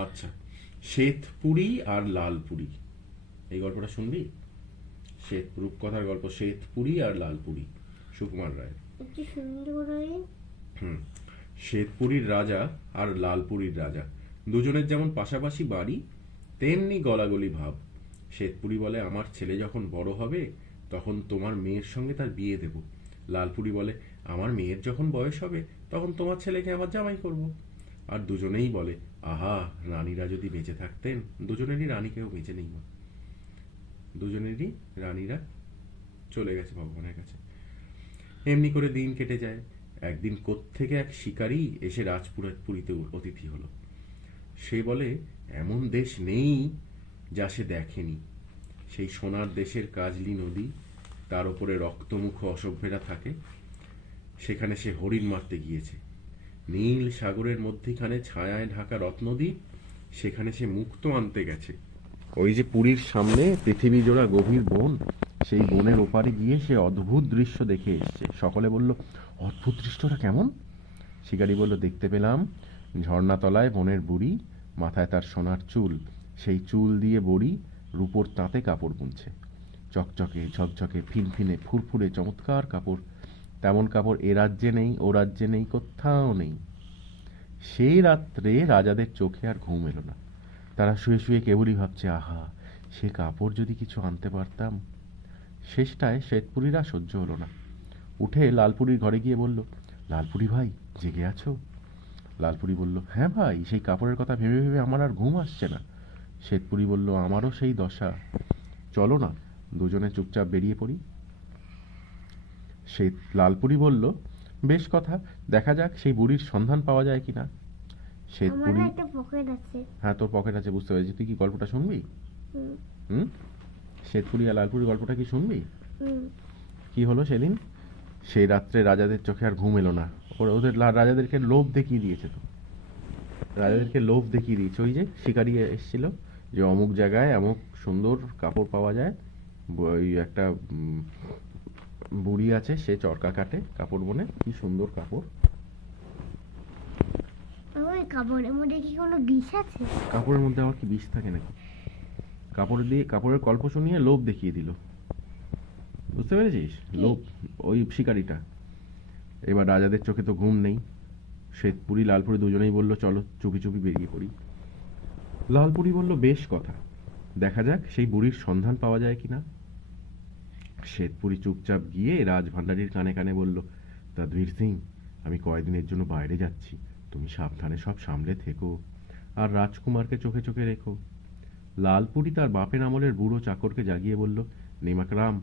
আচ্ছা, শ্বেতপুরী আর লালপুরী, এই গল্পটা শুনবি? রূপকথার গল্প শ্বেতপুরী আর লালপুরী, সুকুমার রায়। একটু সুন্দর করে। হুম। শ্বেতপুরীর রাজা আর লালপুরীর রাজা দুজনের যেমন পাশাপাশি বাড়ি, তেমনি গলাগলি ভাব। শ্বেতপুরী বলে, আমার ছেলে যখন বড় হবে তখন তোমার মেয়ের সঙ্গে তার বিয়ে দেব। লালপুরী বলে, আমার মেয়ের যখন বয়স হবে তখন তোমার ছেলেকে আমার জামাই করব। আর দুজনেই বলে, আহা, রানীরা যদি বেঁচে থাকতেন। দুজনেরই রানী কেউ বেঁচে নেই মা, দুজনেরই রানীরা চলে গেছে ভগবানের কাছে। এমনি করে দিন কেটে যায়। একদিন কোত্থেকে এক শিকারী এসে পুরীতে অতিথি হলো। সে বলে, এমন দেশ নেই যা সে দেখেনি। সেই সোনার দেশের কাজলি নদী, তার উপরে রক্তমুখ অসভ্যেরা থাকে, সেখানে সে হরিণ মারতে গিয়েছে। নীল সাগরের মধ্যিখানে ছায়ায় ঢাকা রত্নদ্বীপ, সেখানে সে মুক্তো আনতে গেছে। ওই যে পুরীর সামনে পৃথিবী জোড়া গভীর বন, সেই বনের ওপারে গিয়ে সে অদ্ভুত দৃশ্য দেখে এসছে। সকলে বলল, অদ্ভুত দৃশ্যটা কেমন? শিকারী বলল, দেখতে পেলাম ঝর্ণাতলায় বনের বুড়ি, মাথায় তার সোনার চুল, সেই চুল দিয়ে বুড়ি রূপোর তাঁতে কাপড় বুনছে। চকচকে ঝকঝকে ফিনফিনে ফুরফুরে চমৎকার কাপড়। তেমন কাপড় এ রাজ্যে নেই, ও রাজ্যে নেই, কোথাও নেই। সেই রাত্রে রাজাদের চোখে আর ঘুম এলো না। তারা শুয়ে শুয়ে কেবলই ভাবছে, আহা, সে কাপড় যদি কিছু আনতে পারতাম। শেষটায় শ্বেতপুরীরা সহ্য হলো না, উঠে লালপুরীর ঘরে গিয়ে বলল, লালপুরী ভাই, জেগে আছো? লালপুরী বলল, হ্যাঁ ভাই, সেই কাপড়ের কথা ভেবে ভেবে আমার আর ঘুম আসছে না। শ্বেতপুরী বলল, আমারও সেই দশা। চলো না, দুজনে চুপচাপ বেরিয়ে পড়ি। সেই লালপুরী বলল, বেশ কথা, দেখা যাক সেই বুড়ির সন্ধান পাওয়া যায় কিনা। আমার শ্বেতপুরী, একটা পকেট আছে। হ্যাঁ তোর পকেট আছে, বুঝতে পেরেছি। তুই কি গল্পটা শুনবি? হুম। হুম। শ্বেতপুরী আর লালপুরীর গল্পটা কি শুনবি? হুম। কি হলো সেদিন? সেই রাত্রে রাজাদের চোখে আর ঘুম এলো না। ওদের রাজাদেরকে লোভ দেখিয়ে দিয়েছে তো, রাজাদেরকে লোভ দেখিয়ে দিয়েছে। ওই যে শিকারি এসেছিল, যে অমুক জায়গায় অমুক সুন্দর কাপড় পাওয়া যায়, ওই একটা বুড়ি আছে, সে চরকা কাটে, কাপড় বোনে, কি সুন্দর কাপড়। ওই কাপড়ের মধ্যে কি কোনো বিষ আছে? কাপড়ের মধ্যে আবার কি বিষ থাকে নাকি? কাপড় দিয়ে কাপড়ের গল্প শুনিয়ে লোভ দেখিয়ে দিল, বুঝতে পেরেছিস? কি? লোভ, ওই শিকারিটা। এবার রাজাদের চোখে তো ঘুম নেই। শ্বেতপুরী লালপুরী দুজনেই বলল, চলো চুপি চুপি বেরিয়ে পড়ি। লালপুরী বলল, বেশ কথা, দেখা যাক সেই বুড়ির সন্ধান পাওয়া যায় কিনা। শ্বেতপুরী চুপচাপ গিয়ে রাজভান্ডারীর কানে কানে বলল, তদবীর সিং, আমি কয়েকদিনের জন্য বাইরে যাচ্ছি, তুমি সাবধানে সব সামলে থেকো, আর রাজকুমারকে চোখে চোখে রেখো। লালপুরী তার বাপের আমলের বুড়ো চাকরকে জাগিয়ে বলল, নেমাকরাম,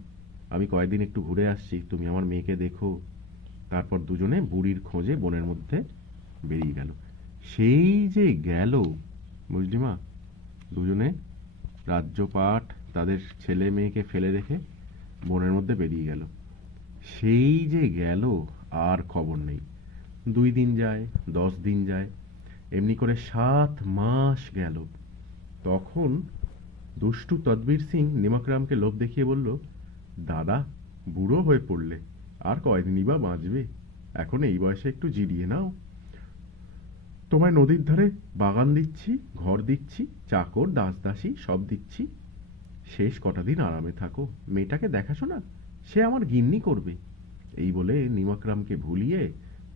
আমি কয়েকদিন একটু ঘুরে আসছি, তুমি আমার মেয়েকে দেখো। তারপর দুজনে বুড়ির খোঁজে বনের মধ্যে বেরিয়ে গেল। সেই যে গেল, বুঝলি মা, দুজনে রাজ্যপাট তাদের ছেলে মেয়েকে ফেলে রেখে বনের মধ্যে বেরিয়ে গেল। সেই যে গেল, আর খবর নেই। 2 দিন যায়, 10 দিন যায়, এমনি করে 7 মাস গেল। তখন দুষ্টু তদবীর সিং নিমকরামকে লোভ দেখিয়ে বলল, দাদা, বুড়ো হয়ে পড়লে, আর কয়দিনই বা বাঁচবে, এখন এই বয়সে একটু জিরিয়ে নাও। তোমায় নদীর ধারে বাগান দিচ্ছি, ঘর দিচ্ছি, চাকর দাসদাসী সব দিচ্ছি, শেষ কটা দিন আরামে থাকো, মেয়েটাকে দেখাশোনা সে আমার গিন্নি করবে। এই বলে নিমকরামকে ভুলিয়ে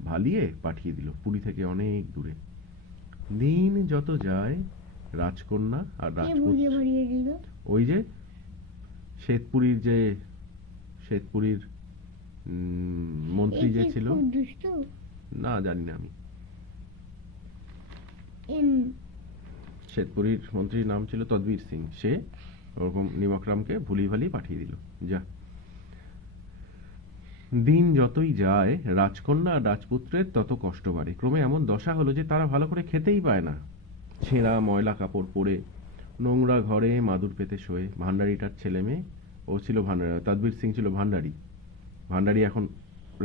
ভালিয়ে পাঠিয়ে দিল পুরী থেকে অনেক দূরে। দিন যত যায়, রাজকন্যা আর কে রাজপুত, বুঝিয়ে বাড়িয়ে দিল? ওই যে শ্বেতপুরীর যে শ্বেতপুরীর মন্ত্রী এই যে কি ছিল, খুব দুষ্টু? না জানি না আমি। এম, শ্বেতপুরীর মন্ত্রীর নাম ছিল তদবীর সিং, সে ওরকম নিমকরামকে ভুলিয়ে ভালিয়ে পাঠিয়ে দিল। যা, দিন যতই যায়, রাজকন্যা আর রাজপুত্রের তত কষ্ট বাড়ে। ক্রমে এমন দশা হলো যে তারা ভালো করে খেতেই পায় না। ছেঁড়া ময়লা কাপড় পরে নোংরা ঘরে মাদুর পেতে শোয়ে। ভান্ডারিটার ছেলে মেয়ে, ও ছিল তদবীর সিং ছিল ভান্ডারি। ভান্ডারি এখন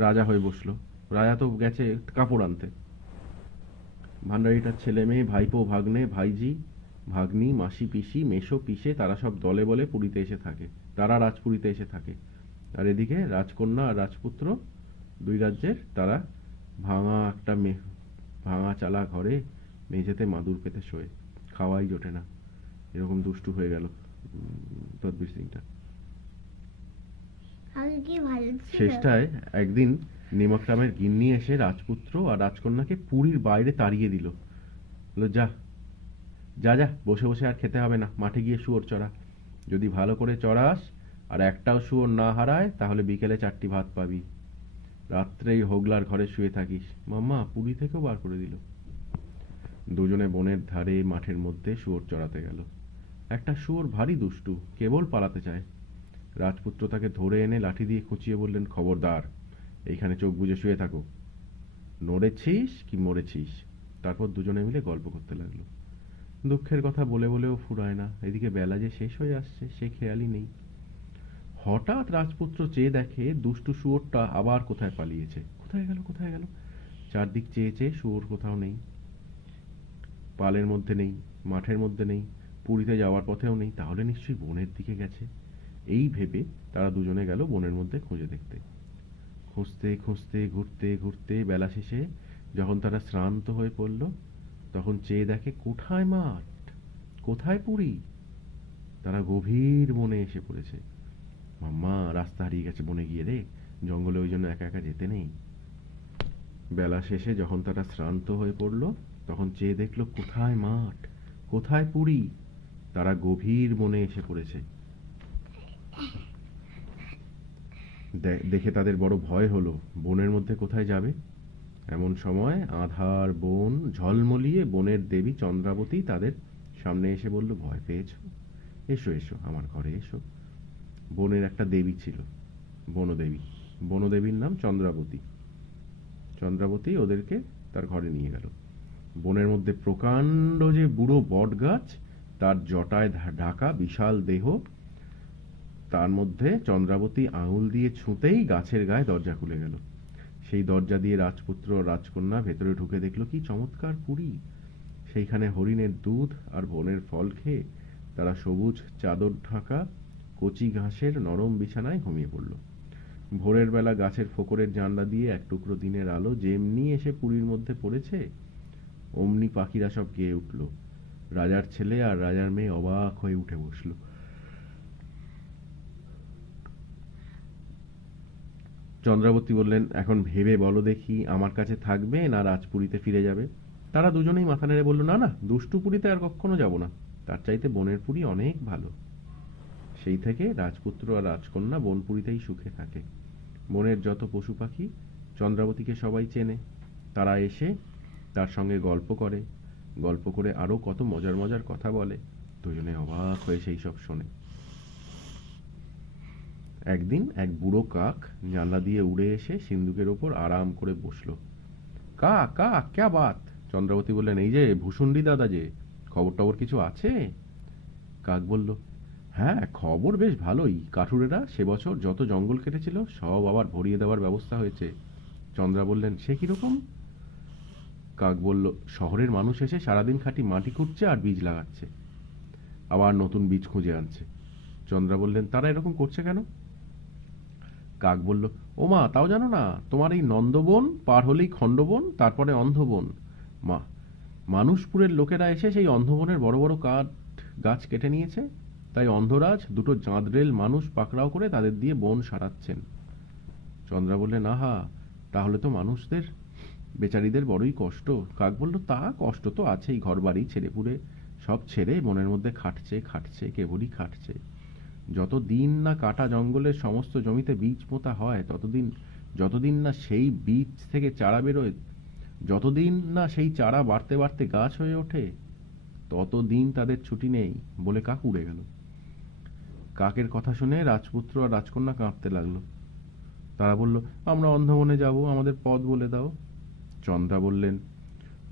রাজা হয়ে বসলো। রাজা তো গেছে কাপড় আনতে। ভান্ডারিটার ছেলে মেয়ে, ভাইপো ভাগ্নে, ভাইজি ভাগ্নি, মাসি পিসি, মেসো পিসে, তারা সব দলে বলে পুরীতে এসে থাকে, তারা রাজপুরীতে এসে থাকে। আর এদিকে রাজকন্যা আর রাজপুত্র, দুই রাজ্যের, তারা ভাঙা একটা ভাঙা চালা ঘরে মেঝেতে মাদুর পেতে শোয়। খাওয়াই জোটে না, এরকম দুষ্টু হয়ে গেল তদবির সিংটা। আগে কি ভালো ছিল? শেষটায় একদিন নেমকরামের গিন্নি এসে রাজপুত্র আর রাজকন্যাকে পুরীর বাইরে তাড়িয়ে দিল। বলল, যা যা যা, বসে বসে আর খেতে হবে না, মাঠে গিয়ে শুয়োর চড়া। যদি ভালো করে চড়াস আর একটাও শুয়োর না হারায় তাহলে বিকেলে 4টি ভাত পাবি। রাত্রেই হোগলার ঘরে শুয়ে থাকিস। মাম্মা পুরী থেকেও বার করে দিল। দুজনে বনের ধারে মাঠের মধ্যে শুয়োর চড়াতে গেল। একটা শুয়োর ভারী দুষ্টু, কেবল পালাতে চায়। রাজপুত্র তাকে ধরে এনে লাঠি দিয়ে খুঁচিয়ে বললেন, খবরদার, এইখানে চোখ বুজে শুয়ে থাকো, নড়েছিস কি মরেছিস। তারপর দুজনে মিলে গল্প করতে লাগলো। দুঃখের কথা বলে বলেও ফুরায় না, এদিকে বেলা যে শেষ হয়ে আসছে সে খেয়ালই নেই। হঠাৎ রাজপুত্র চেয়ে দেখে দুষ্টু শুয়োরটা আবার কোথায় পালিয়েছে। কোথায় গেল কোথায় গেল, চারদিক চেয়ে চেয়ে শুয়োর কোথাও নেই। পালের মধ্যে নেই, মাঠের মধ্যে নেই, পুরীতে যাওয়ার পথেও নেই, তাহলে নিশ্চয়ই বনের দিকে গেছে। এই ভেবে তারা দুজনে গেল বনের মধ্যে খুঁজে দেখতে। খুঁজতে খুঁজতে ঘুরতে ঘুরতে বেলা শেষে যখন তারা শ্রান্ত হয়ে পড়ল, তখন চেয়ে দেখে কোথায় মাঠ, কোথায় পুরী। তারা গভীর বনে এসে পড়েছে। মাম্মা, রাস্তা হারিয়ে গেছে বনে গিয়ে রে, জঙ্গলে ওই জন্য একা একা যেতে নেই। বেলা শেষে যখন তারা শ্রান্ত হয়ে পড়ল, তখন চেয়ে দেখলো কোথায় মাঠ, কোথায় পুরী। তারা গভীর বনে এসে পড়েছে। দেখে তাদের বড় ভয় হলো, বনের মধ্যে কোথায় যাবে। এমন সময় আধার বন ঝলমলিয়ে বনের দেবী চন্দ্রাবতী তাদের সামনে এসে বলল, ভয় পেয়েছো? এসো এসো, আমার ঘরে এসো। বনের একটা দেবী ছিল, বনদেবী। বনদেবীর নাম চন্দ্রাবতী। চন্দ্রাবতী ওদেরকে তার ঘরে নিয়ে গেল। বনের মধ্যে প্রকাণ্ড যে বুড়ো বট গাছ, তার জটায় ঢাকা বিশাল দেহ, তার মধ্যে চন্দ্রাবতী আঙুল দিয়ে ছুঁতেই গাছের গায়ে দরজা খুলে গেল। সেই দরজা দিয়ে রাজপুত্র ও রাজকন্যা ভেতরে ঢুকে দেখল কি চমৎকার পুরী। সেইখানে হরিণের দুধ আর বনের ফল খেয়ে তারা সবুজ চাদর ঢাকা কচি ঘাসের নরম বিছানায় ঘুমিয়ে পড়ল। ভোরের বেলা গাছের ফোকরের জানলা দিয়ে এক টুকরো দিনের আলো যেমনি এসে পুরীর মধ্যে পড়েছে, অমনি পাখিরা সব গেয়ে উঠল। রাজার ছেলে আর রাজার মেয়ে অবাক হয়ে উঠে বসল। চন্দ্রাবতী বললেন, এখন ভেবে বলো দেখি, আমার কাছে থাকবে না রাজপুরীতে ফিরে যাবে। তারা দুজনেই মাথা নেড়ে বলল, না না, দুষ্টু পুরীতে আর কখনো যাব না, তার চাইতে বনের পুরী অনেক ভালো। সেই থেকে রাজপুত্র আর রাজকন্যা বনপুরীতেই সুখে থাকে। বনের যত পশু পাখি চন্দ্রাবতীকে সবাই চেনে। তারা এসে তার সঙ্গে গল্প করে, গল্প করে আরো কত মজার মজার কথা বলে। দুজনে অবাক হয়ে সেই সব শোনে। একদিন এক বুড়ো কাক জানলা দিয়ে উড়ে এসে সিন্দুকের ওপর আরাম করে বসলো। কাক কাক, ক্যা বাত? চন্দ্রাবতী বললেন, এই যে ভূষুন্ডি দাদা, যে খবর টবর কিছু আছে? কাক বলল, হ্যাঁ, খবর বেশ ভালোই। কাঠুরেরা সে বছর যত জঙ্গল কেটেছিল সব আবার ভরিয়ে দেওয়ার ব্যবস্থা হয়েছে। চন্দ্রা বললেন, সে কিরকম? কাক বলল, শহরের মানুষ এসে সারাদিন খাঁটি মাটি খুঁড়ছে আর বীজ লাগাচ্ছে, আবার নতুন বীজ খুঁজে আনছে। চন্দ্রা বললেন, তারা এরকম করছে কেন? কাক বলল, ও মা, তাও জানো না? তোমার এই নন্দবন পার হলেই খণ্ডবন, তারপরে অন্ধবন। মা, মানুষপুরের লোকেরা এসে সেই অন্ধবনের বড় বড় কাঠ গাছ কেটে নিয়েছে, তাই অন্ধরাজ দুটো জাঁদরেল মানুষ পাকড়াও করে তাদের দিয়ে বন সারাচ্ছেন। চন্দ্রা বললেন, আহা, তাহলে তো মানুষদের বেচারিদের বড়ই কষ্ট। কাক বলল, তা কষ্ট তো আছেই, ঘর বাড়ি ছেড়ে পুড়ে সব ছেড়ে বনের মধ্যে খাটছে খাটছে, কেবলই খাটছে। যতদিন না কাটা জঙ্গলের সমস্ত জমিতে বীজ পোঁতা হয়, যতদিন না সেই বীজ থেকে চারা বেরোয়, যতদিন না সেই চারা বাড়তে বাড়তে গাছ হয়ে ওঠে, ততদিন তাদের ছুটি নেই। বলে কাক উড়ে গেল। কাকের কথা শুনে রাজপুত্র আর রাজকন্যা কাঁদতে লাগলো। তারা বলল, আমরা অন্ধবনে যাব, আমাদের পথ বলে দাও। চন্দ্রা বললেন,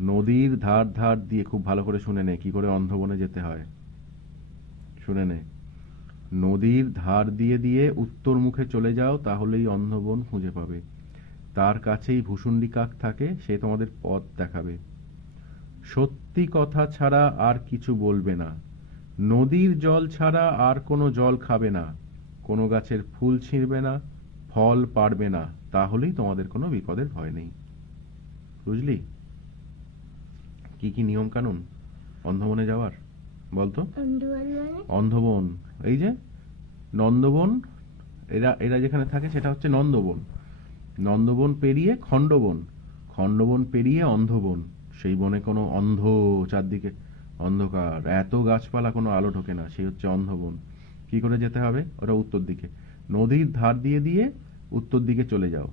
নদীর ধার ধার দিয়ে, খুব ভালো করে শুনে নে কি করে অন্ধবনে যেতে হয়, শুনে নে। নদীর ধার দিয়ে দিয়ে উত্তর মুখে চলে যাও, তাহলেই অন্ধবন খুঁজে পাবে। তার কাছেই ভূষুন্ডি কাক থাকে, সে তোমাদের পথ দেখাবে। সত্যি কথা ছাড়া আর কিছু বলবে না, নদীর জল ছাড়া আর কোনো জল খাবে না, কোনো গাছের ফুল ছিঁড়বে না, ফল পাড়বে না, তাহলেই তোমাদের কোনো বিপদের ভয় নেই। বুঝলি কি কি নিয়ম কানুন? অন্ধবনে যাওয়ার? বলতো। অন্ধকার মানে? অন্ধবন, এই যে নন্দবন, এরা এরা যেখানে থাকে সেটা হচ্ছে নন্দবন। নন্দবন পেরিয়ে খণ্ডবন, খণ্ডবন পেরিয়ে অন্ধবন। সেই বনে কোনো অন্ধ, চারদিকে অন্ধকার, এত গাছপালা, কোনো আলো ঢোকে না, সেই হচ্ছে অন্ধবন। কি করে যেতে হবে? ওটা উত্তর দিকে, নদীর ধার দিয়ে দিয়ে উত্তর দিকে চলে যাও,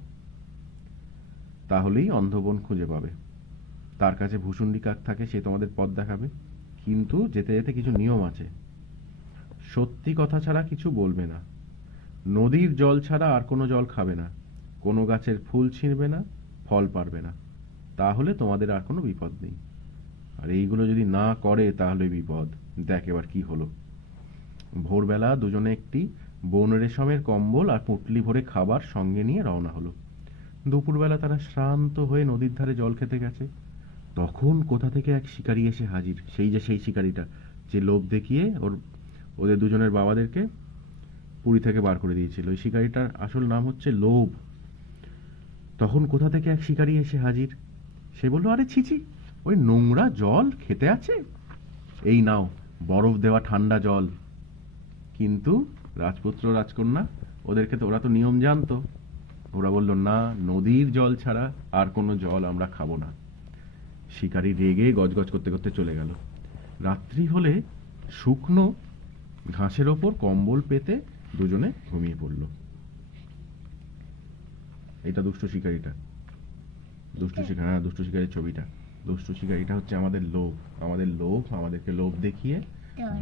তাহলেই অন্ধবন খুঁজে পাবে। তার কাছে ভুসুন্ডি কাক থাকে, সে তোমাদের পথ দেখাবে। কিন্তু যেতে যেতে কিছু নিয়ম আছে। সত্যি কথা ছাড়া কিছু বলবে না, নদীর জল ছাড়া আর কোনো জল খাবে না, কোনো গাছের ফুল ছিঁড়বে না, ফল পারবে না, তাহলে তোমাদের আর কোনো বিপদ নেই। আর এইগুলো যদি না করে তাহলে বিপদ। দেখ এবার কি হলো। ভোরবেলা দুজনে একটি বন রেশমের কম্বল আর পুঁটলি ভরে খাবার সঙ্গে নিয়ে রওনা হলো। দুপুরবেলা তারা শ্রান্ত হয়ে নদীর ধারে জল খেতে গেছে। তখন কোথা থেকে এক শিকারী এসে হাজির, সেই যে সেই শিকারীটা, যে লোভ দেখিয়ে ওদের দুজনের বাবাদেরকে পুরী থেকে বার করে দিয়েছিল। ওই শিকারীটার আসল নাম হচ্ছে লোভ। তখন কোথা থেকে এক শিকারী এসে হাজির। সে বলল, আরে ছিছি, ওই নোংরা জল খেতে আছে, এই নাও বরফ দেওয়া ঠান্ডা জল। কিন্তু রাজপুত্র রাজকন্যা, ওদেরকে তো, ওরা তো নিয়ম জানতো। ওরা বলল, না, নদীর জল ছাড়া আর কোনো জল আমরা খাবো না। শিকারী রেগে গজগজ করতে করতে চলে গেল। রাত্রি হলে শুকনো ঘাসের ওপর কম্বল পেতে দুজনে ঘুমিয়ে পড়ল। এটা দুষ্টু শিকারীটা, দুষ্টু শিকারী, হ্যাঁ দুষ্টু শিকারীর ছবিটা। দুষ্টু শিকারীটা হচ্ছে আমাদের লোভ, আমাদের লোভ, আমাদেরকে লোভ দেখিয়ে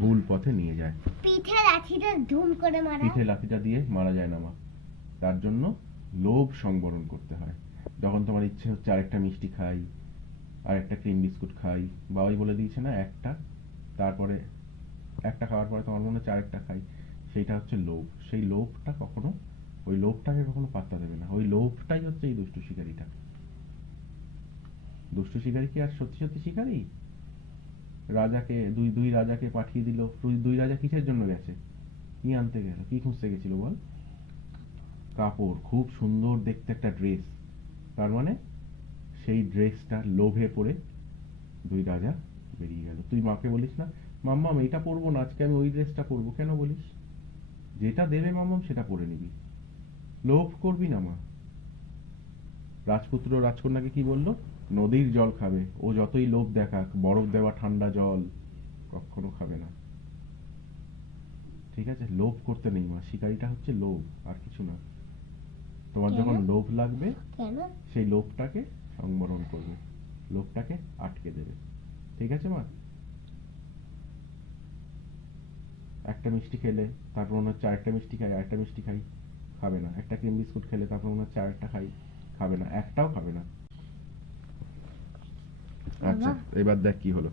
ভুল পথে নিয়ে যায়। পিঠে লাঠিটা ধুম করে মারা। পিঠে লাঠিটা দিয়ে মারা যায় না মা, তার জন্য লোভ সংবরণ করতে হয়। যখন তোমার ইচ্ছে হচ্ছে আরেকটা মিষ্টি খাই, আরেকটা ক্রিম বিস্কুট খাই, বাবাই বলে দিয়েছে না একটা, তারপরে একটা খাওয়ার পরে তোমার মনে হচ্ছে আরেকটা খাই, সেইটা হচ্ছে লোভ। সেই লোভটা কখনো, ওই লোভটাকে কখনো পাত্তা দেবে না। ওই লোভটাই হচ্ছে এই দুষ্টু শিকারীটা। দুষ্টু শিকারী কি আর সত্যি সত্যি শিকারী? রাজাকে, দুই রাজাকে পাঠিয়ে দিল। দুই রাজা কিসের জন্য গেছে? কি আনতে গেল, কি খুঁজতে গেছিল বল? কাপড়, খুব সুন্দর দেখতে একটা ড্রেস। তার মানে সেই ড্রেসটা লোভে পড়ে দুই রাজা বেরিয়ে গেল। তুই মাকে বলিস না, মাম্মাম এইটা পরবো না, আজকে আমি ওই ড্রেসটা পরবো। কেন বলিস? যেটা দেবে মাম্মাম সেটা পরে নিবি, লোভ করবি না মা। রাজপুত্র রাজকন্যাকে কি বলল? নদীর জল খাবে। ও যতই লোভ দেখাক, বরফ দেওয়া ঠান্ডা জল কখনো খাবে না। ঠিক আছে, লোভ করতে নেই মা। শিকারিটা হচ্ছে লোভ, আর কিছু না। তোমার যখন লোভ লাগবে, কেন? সেই লোভটাকে সংবরণ করবে, লোভটাকে আটকে দেবে। ঠিক আছে মা? একটা মিষ্টি খেলে তারপর মনে হচ্ছে আরেকটা মিষ্টি খাই, আরেকটা মিষ্টি খাই, খাবে না। একটা ক্রিম বিস্কুট খেলে তারপর মনে হচ্ছে আরেকটা খাই, খাবে না, একটাও খাবে না। আচ্ছা, এবার দেখ কি হলো।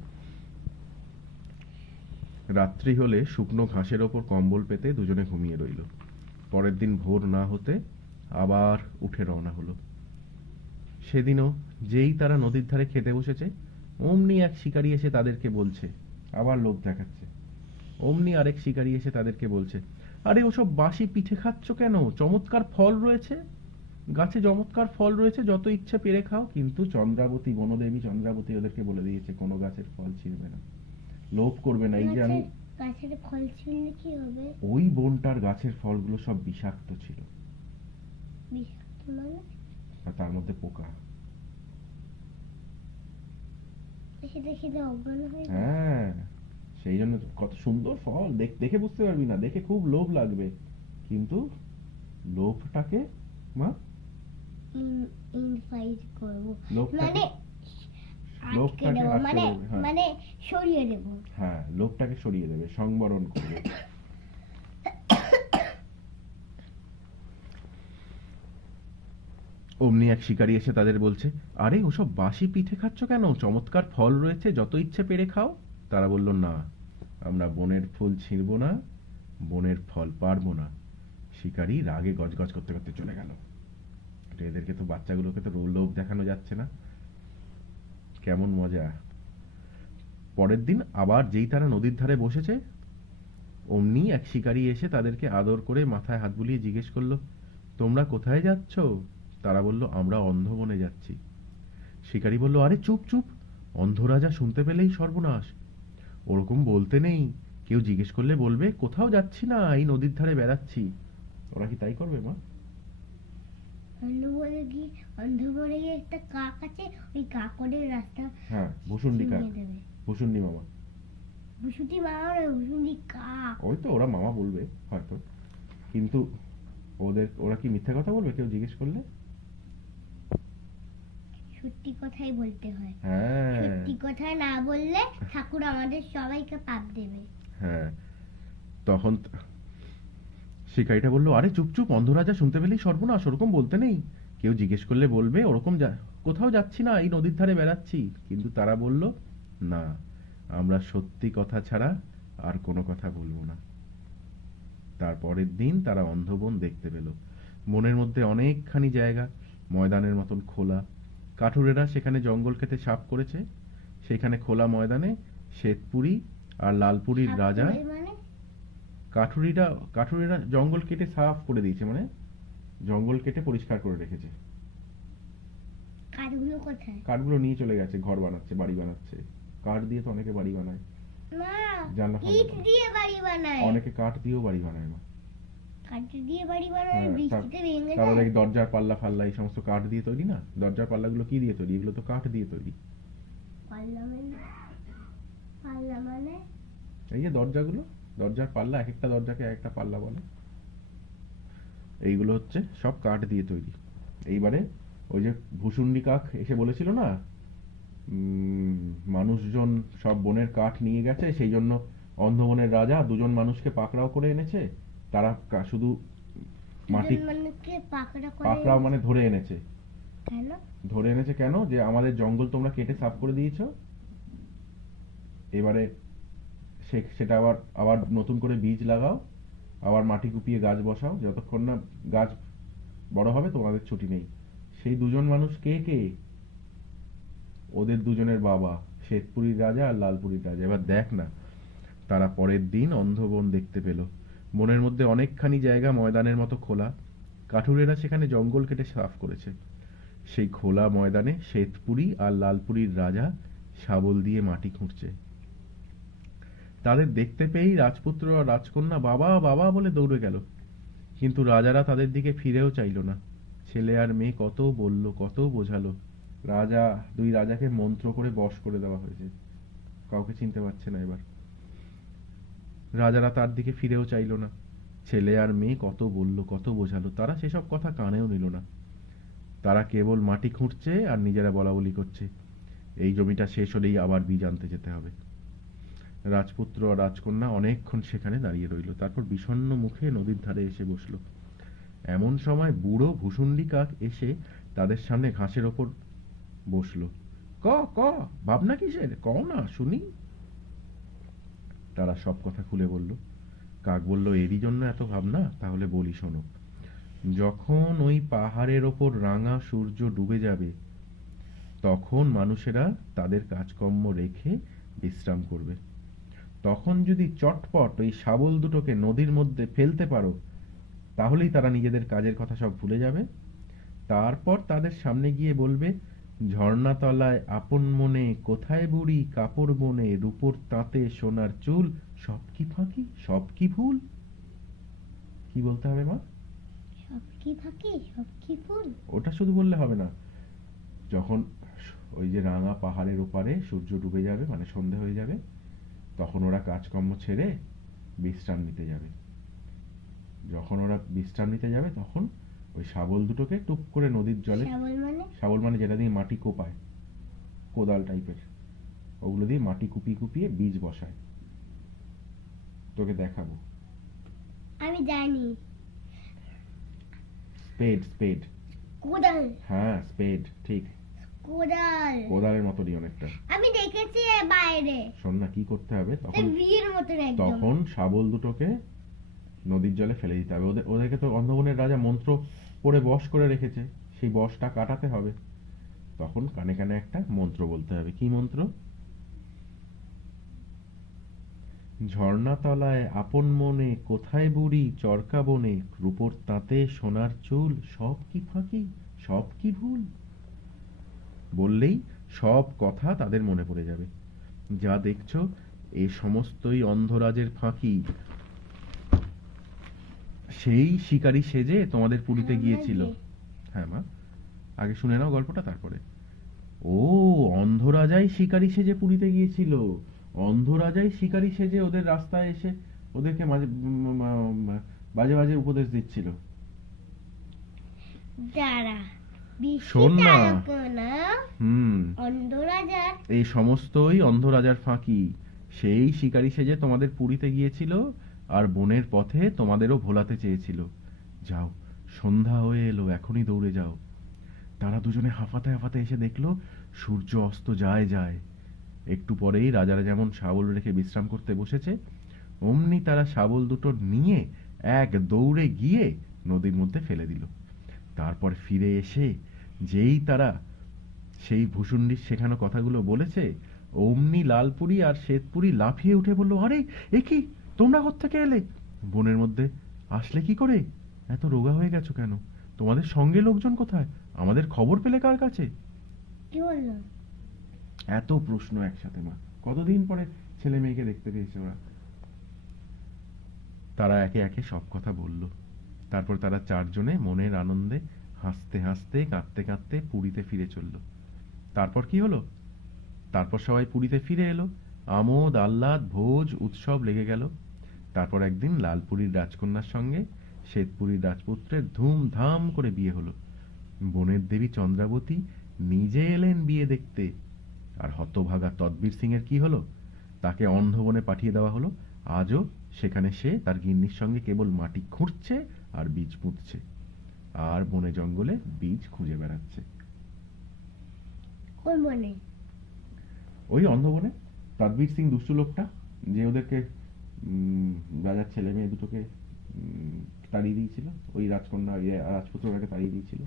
রাত্রি হলে শুকনো ঘাসের ওপর কম্বল পেতে দুজনে ঘুমিয়ে রইল। পরের দিন ভোর না হতে আবার উঠে রওনা হলো। সেদিনও যেই তারা নদীর ধারে খেতে বসেছে, অমনি এক শিকারী এসে তাদেরকে বলছে, আবার লোভ দেখাচ্ছে। অমনি আরেক শিকারী এসে তাদেরকে বলছে, আরে ওসব বাসি পিঠে খাচ্ছ কেন? চমৎকার ফল রয়েছে, গাছে চমৎকার ফল রয়েছে, যত ইচ্ছে পেরে খাও। কিন্তু চন্দ্রাবতী, বনদেবী চন্দ্রাবতী ওদেরকে বলে দিয়েছে কোনো গাছের ফল ছিঁড়বে না, লোভ করবে না। এই যে আমি, গাছের ফল ছিঁড়লে কি হবে? ওই বনটার গাছের ফলগুলো সব বিষাক্ত ছিল, বিষাক্ত মানে? আর তার মধ্যে পোকা। সেটা খেতে অজ্ঞান হয়ে যায়। হ্যাঁ, সেই জন্য কত সুন্দর ফল, দেখে বুঝতে পারবি না, দেখে খুব লোভ লাগবে, কিন্তু লোভটাকে মা ইনফাইট করব, লোভটাকে, মানে আটকে লোভটাকে দেবো, আটকে মানে দেবে। হ্যাঁ, মানে সরিয়ে দেব। হ্যাঁ, লোভটাকে সরিয়ে দেবে, সংবরণ করবে। অমনি এক শিকারী এসে তাদের বলছে, আরে ওসব বাসি পিঠে খাচ্ছ কেন? চমৎকার ফল রয়েছে, যত ইচ্ছে পেরে খাও। তারা বলল, না, আমরা বনের ফুল ছিঁড়বো না, বনের ফল পারবো না। শিকারী রাগে গজগজ করতে করতে চলে গেল। এদেরকে তো, বাচ্চাগুলোকে তো লোভ দেখানো যাচ্ছে না। কেমন মজা। পরের দিন আবার যেই তারা নদীর ধারে বসেছে, অমনি এক শিকারী এসে তাদেরকে আদর করে মাথায় হাত বুলিয়ে জিজ্ঞেস করলো, তোমরা কোথায় যাচ্ছ? তারা বলল, আমরা অন্ধবনে যাচ্ছি। শিকারী বলল, আরে চুপ চুপ, অন্ধ রাজা শুনতে পেলেই সর্বনাশ। ওরকম বলতে নেই, কেউ জিজ্ঞেস করলে বলবে কোথাও যাচ্ছি না, এই নদীর ধারে বেড়াচ্ছি। ওরা কি তাই করবে মা? অন্ধ বলে গিয়ে একটা কাক আছে, ওই কাকনের রাস্তা হ্যাঁ, ভুসুন্ডি কাক, চিনিয়ে দেবে। ভুসুন্ডি মামা। ভুসুটি মামা নয়, ভুসুটি কাক। ওই তো ওরা মামা বলবে হয়তো, কিন্তু ওরা কি মিথ্যা কথা বলবে কেউ জিজ্ঞেস করলে? সত্যি কথাই বলতে হয়। হ্যাঁ সত্যি কথা না বললে ঠাকুর আমাদের সবাইকে পাপ দেবে। হ্যাঁ, তখন শিকারিটা বললো, আরে চুপ চুপ, অন্ধ রাজা শুনতে পেলেই সর্বনাশ, ওরকম বলতে নেই। কেউ জিজ্ঞেস করলে বলবে ওরকম কোথাও যাচ্ছি না, এই নদীর ধারে বেড়াচ্ছি। কিন্তু তারা বলল, না, আমরা সত্যি কথা ছাড়া আর কোনো কথা বলবো না। তারপরের দিন তারা অন্ধবন দেখতে পেল। বনের মধ্যে অনেকখানি জায়গা, ময়দানের মতন খোলা। কাঠুরেরা সেখানে জঙ্গল কেটে সাফ করেছে। সেখানে খোলা ময়দানে শ্বেতপুরী আর লালপুরীর রাজা। ঠাকুরের মানে কাঠুরেরা জঙ্গল কেটে সাফ করে দিয়েছে, মানে জঙ্গল কেটে পরিষ্কার করে রেখেছে। কাঠগুলো কোথায়? কাঠগুলো নিয়ে চলে গেছে, ঘর বানাচ্ছে, বাড়ি বানাচ্ছে। কাঠ দিয়ে তো অনেকে বাড়ি বানায়, না, জানলা ফানলা ইট বানায়। দিয়ে বাড়ি বানায়। অনেকে কাঠ দিয়েও বাড়ি বানায় মা। কাঠ দিয়ে বাড়ি বানায়, হ্যাঁ, বৃষ্টিতে ভেঙে তারপরে যায়। দেখি দরজার পাল্লা ফাল্লা এই সমস্ত কাঠ দিয়ে তৈরি না? দরজার পাল্লাগুলো কি দিয়ে তৈরি? এগুলো তো কাঠ দিয়ে তৈরি। পাল্লা মানে এই যে দরজাগুলো, দরজার পাল্লা, এক একটা দরজাকে এক একটা পাল্লা বলে। এইগুলো হচ্ছে সব কাঠ দিয়ে তৈরি। এইবারে ওই যে ভুসুন্ডি কাক এসে বলেছিল না, মানুষজন সব বনের কাঠ নিয়ে গেছে, সেই জন্য অন্ধবনের রাজা দুজন মানুষকে পাকড়াও করে এনেছে। তারা শুধু মাটি মানুষকে পাকড়া করে পাকড়াও মানে ধরে এনেছে। কেন? ধরে এনেছে কেন? যে আমাদের জঙ্গল তোমরা কেটে সাফ করে দিয়েছো, এবারে সেটা আবার আবার নতুন করে বীজ লাগাও, আবার মাটি কুপিয়ে গাছ বসাও, যতক্ষণ না গাছ বড় হবে তোমাদের ছুটি নেই। সেই দুজন মানুষ কে কে? ওদের দুজনের বাবা, শ্বেতপুরীর রাজা আর লালপুরীর রাজা। এবার দেখ না, তারা পরের দিন অন্ধবন দেখতে পেল। বনের মধ্যে অনেকখানি জায়গা ময়দানের মতো খোলা। কাঠুরেরা সেখানে জঙ্গল কেটে সাফ করেছে। সেই খোলা ময়দানে শ্বেতপুরী আর লালপুরীর রাজা শাবল দিয়ে মাটি খুঁড়ছে। তাদের দেখতে পেয়েই রাজপুত্র আর রাজকন্যা বাবা বাবা বলে দৌড়ে গেল। কিন্তু রাজারা তাদের দিকে ফিরেও চাইল না। ছেলে আর মেয়ে কত বলল, কত বোঝালো। দুই রাজাকে মন্ত্র করে বশ করে দেওয়া হয়েছে, কাউকে চিনতে পারছে না এবার। রাজারা তার দিকে ফিরেও চাইল না। ছেলে আর মেয়ে কত বলল, কত বোঝালো, তারা সেসব কথা কানেও নিল না। তারা কেবল মাটি খুঁড়ছে আর নিজেরা বলাবলি করছে, এই জমিটা শেষ হলেই আবার বীজ আনতে যেতে হবে। রাজপুত্র আর রাজকন্যা অনেকক্ষণ সেখানে দাঁড়িয়ে রইল, তারপর বিষণ্ণ মুখে নদীর ধারে এসে বসলো। এমন সময় বুড়ো ভুসুন্ডি কাক এসে তাদের সামনে ঘাসের ওপর বসলো। ক ক ভাবনা কিসের, কও না শুনি। তারা সব কথা খুলে বলল। কাক বলল, এরই জন্য এত ভাবনা? তাহলে বলি শোনো। যখন ওই পাহাড়ের ওপর রাঙা সূর্য ডুবে যাবে, তখন মানুষেরা তাদের কাজকর্ম রেখে বিশ্রাম করবে। তখন যদি চটপট ওই শাবল দুটোকে নদীর মধ্যে ফেলতে পারো, তাহলেই তারা নিজেদের কাজের কথা সব ভুলে যাবে। তারপর তাদের সামনে গিয়ে বলবে, ঝর্ণা তলায় আপন মনে কোথায় বুড়ি, কাপড় বনে রূপোর তাঁতে সোনার চুল, সব কি ফাঁকি, সব কি ভুল। কি বলতে হবে মা? সব কি ফাঁকি, সব কি ফুল। ওটা শুধু বললে হবে না। যখন ওই যে রাঙা পাহাড়ের ওপারে সূর্য ডুবে যাবে, মানে সন্ধে হয়ে যাবে, তখন ওরা কাজকর্ম ছেড়ে বিশ্রাম নিতে যাবে। যখন ওরা বিশ্রাম নিতে যাবে, তখন ওই শাবল দুটোকে টুপ করে নদীর জলে, শাবল মানে যেটা দিয়ে মাটি কোপায়, কোদাল টাইপের, ওগুলো দিয়ে মাটি কুপিয়ে কুপিয়ে বীজ বসায়। তোকে দেখাবো। আমি জানি। স্পেড, স্পেড। কোদাল। হ্যাঁ, স্পেড, ঠিক। কোদাল। কোদালের মতনই অনেকটা। আমি দেখেছি বাইরে। শোন না, কি করতে হবে তখন? বিয়ের মতন একদম। তখন শাবল দুটোকে নদীর জলে ফেলে দিতে হবে। ওদেরকে তো অন্ধবনের রাজা মন্ত্র পড়ে বশ করে রেখেছে, সেই বশটা কাটাতে হবে। তখন কানে কানে একটা মন্ত্র বলতে হবে। কি মন্ত্র? ঝর্ণা তলায় আপন মনে কোথায় বুড়ি, চরকা বনে রূপোর তাঁতে সোনার চুল, সব কি ফাঁকি, সব কি ভুল। বললেই সব কথা তাদের মনে পড়ে যাবে। যা দেখছো এই সমস্তই অন্ধরাজের ফাঁকি। সেই শিকারী সেজে তোমাদের পুরীতে গিয়েছিল। হ্যাঁ মা, আগে শুনে নাও গল্পটা তারপরে। ও, অন্ধরাজাই শিকারী সেজে পুরীতে গিয়েছিল। অন্ধরাজাই শিকারী সেজে ওদের রাস্তায় এসে ওদেরকে বাজে বাজে উপদেশ দিচ্ছিল। যারা শোন না। হুম, অন্ধরাজার এই সমস্তই অন্ধরাজার ফাঁকি। সেই শিকারী সেজে তোমাদের পুরীতে গিয়েছিল আর বনের পথে তোমাদেরও ভোলাতে চেয়েছিল। যাও, সন্ধ্যা হয়ে এলো, এখনই দৌড়ে যাও। তারা দুজনে হাঁফাতে হাঁফাতে এসে দেখলো সূর্য অস্ত যায় যায়। একটু পরেই রাজারা যেমন শাবল রেখে বিশ্রাম করতে বসেছে, অমনি তারা শাবল দুটো নিয়ে এক দৌড়ে গিয়ে নদীর মধ্যে ফেলে দিল। তারপর ফিরে এসে যেই তারা সেই ভূষুণ্ডির শেখানো কথাগুলো বলেছে, অমনি লালপুরি আর শ্বেতপুরি লাফিয়ে উঠে বলল, আরে এ কি, তোমরা কোত্থেকে এলে? বনের মধ্যে আসলে কি করে? এত রোগা হয়ে গেছো কেন? তোমাদের সঙ্গে লোকজন কোথায়? আমাদের খবর পেলে কার কাছে? কি বললো? এত প্রশ্ন একসাথে মা, কতদিন পরে ছেলে মেয়েকে দেখতে পেয়েছে ওরা। তারা একে একে সব কথা বলল। তারপর তারা চারজনে মনের আনন্দে হাসতে হাসতে কাঁদতে কাঁদতে পুরীতে ফিরে চলল। তারপর কি হলো? তারপর সবাই পুরীতে ফিরে এলো। আমোদ আহ্লাদ ভোজ উৎসব লেগে গেল। তারপর একদিন লালপুরীর রাজকন্যার সঙ্গে শ্বেতপুরীর রাজপুত্রের ধুমধাম করে বিয়ে হলো। বনের দেবী চন্দ্রাবতী নিজে এলেন বিয়ে দেখতে। আর হতভাগা তদ্বীর সিং এর কি হলো? তাকে অন্ধবনে পাঠিয়ে দেওয়া হলো। আজও সেখানে সে তার গিন্নির সঙ্গে কেবল মাটি খুঁড়ছে আর বীজ পুঁতছে, আর বনে জঙ্গলে বীজ খুঁজে বেড়াচ্ছে। কোন বনে? ওই অন্ধবনে। তদ্বীর সিং দুষ্টু লোকটা, যে ওদেরকে রাজার ছেলে মেয়ে দুটোকে তাড়িয়ে দিয়েছিল, ওই রাজকন্যা রাজপুত্রটাকে তাড়িয়ে দিয়েছিল।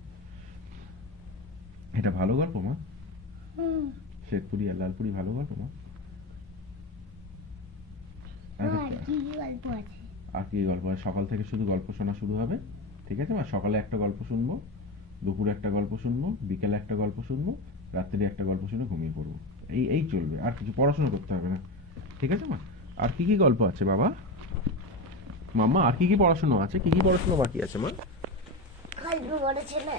এটা ভালো গল্প মা। শ্বেতপুরী আর লালপুরী ভালো গল্প মা। কি কি গল্প আছে? আর কি গল্প? সকাল থেকে শুধু গল্প শোনা শুরু হবে, ঠিক আছে মা? সকালে একটা গল্প শুনবো, দুপুরে একটা গল্প শুনবো, বিকেলে একটা গল্প শুনবো, রাত্রে একটা গল্প শুনে ঘুমিয়ে পড়বো। এই এই চলবে, আর কিছু পড়াশোনা করতে হবে না, ঠিক আছে মা? আর কি কি গল্প আছে বাবা? মাম্মা আর কি কি পড়াশোনা আছে? কি কি পড়াশোনা বাকি আছে মা? গল্প বলেছে না।